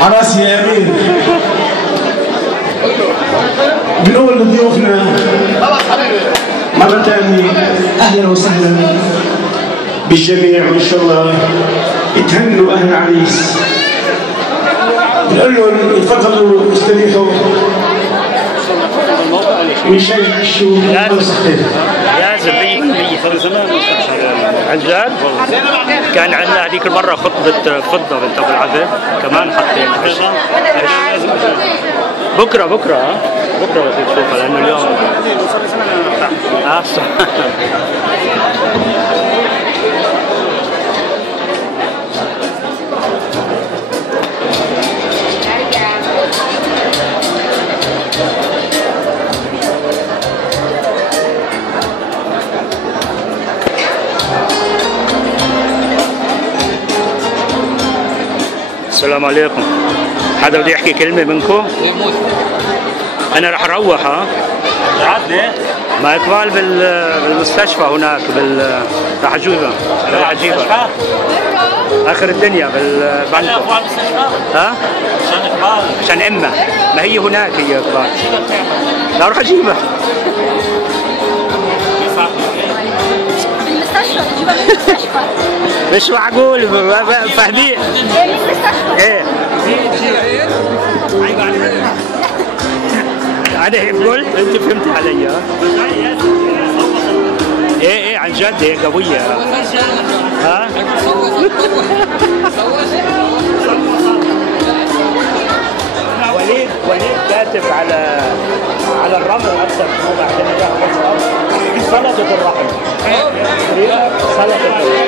عراسي يا امين. بنقول لضيوفنا مرة ثانية اهلا وسهلا بالجميع، وان شاء الله يتهنوا اهل العريس. بنقول لهم يتفضلوا يستريحوا ويشيل عشوا لازم 100%. صار زمان عن جد كان عندنا هذيك المره خطبه فضه بنت ابو العذب كمان حاطين بكره بكره بدك تشوفها لانه اليوم صح. السلام عليكم. حدا بده يحكي كلمة منكم؟ أنا رح أروح. ها؟ ما إقبال بالمستشفى هناك رح أجيبها. آخر الدنيا بالبنك. ها؟ عشان إمها، ما هي هناك هي إقبال. لا أروح أجيبها. بالمستشفى بتجيبها بالمستشفى. مش معقول فهدي. ايه انا هيك قلت انت فهمت علي. ايه عن جد هي قوية. ها وليد كاتب على الرمل اكثر مو بعدين سلطة الرحم. سلطة الرحم.